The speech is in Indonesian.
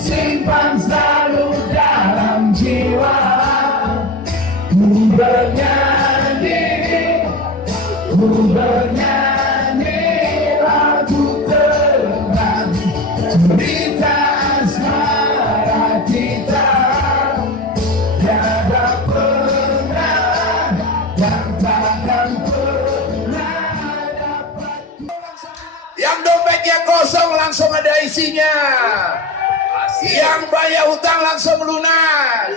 simpan selalu dalam jiwa. Ku bernyanyi lagu terang, cerita asmara kita. Tiada pernah yang takkan pernah dapat. Yang dompetnya kosong langsung ada isinya. Yang banyak hutang langsung lunas.